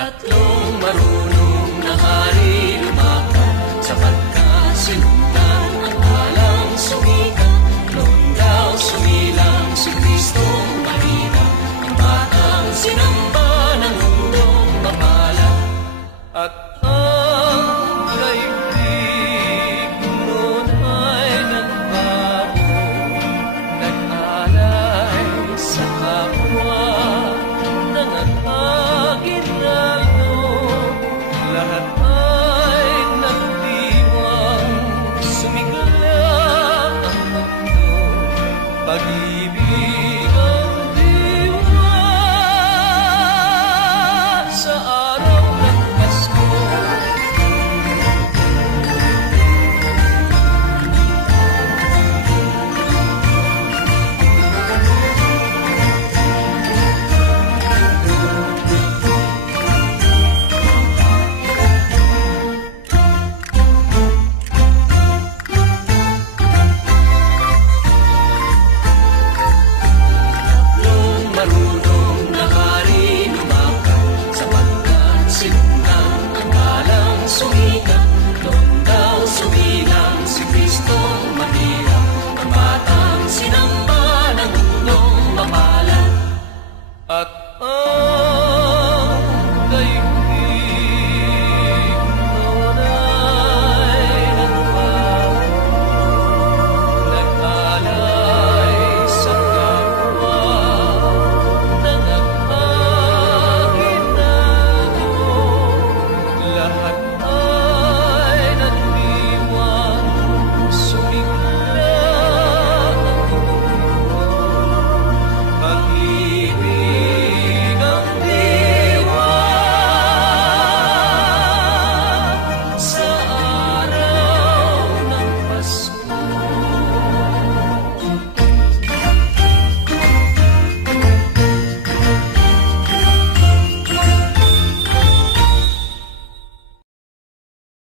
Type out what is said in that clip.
Tatlong marunong na hari lumakad, sapagkat sinundan ang alang sumikat. Noon daw sumilang si Kristong mahina, ang batang sinamba ng mundong mapalad. At ang daigdig noon ay nagbago, nag-alay sa kapwa ng aginaldo. Lahat ay nagdiwang, sumigla ang mundo, pag-ibig ang diwa sa araw ng Pasko. Tatlong marunong na hari lumakad, sapagkat sinundan ang alang sumikat. Noon daw sumilang si Kristong mahirap, ang batang sinamba ng mundong mapalad. At ang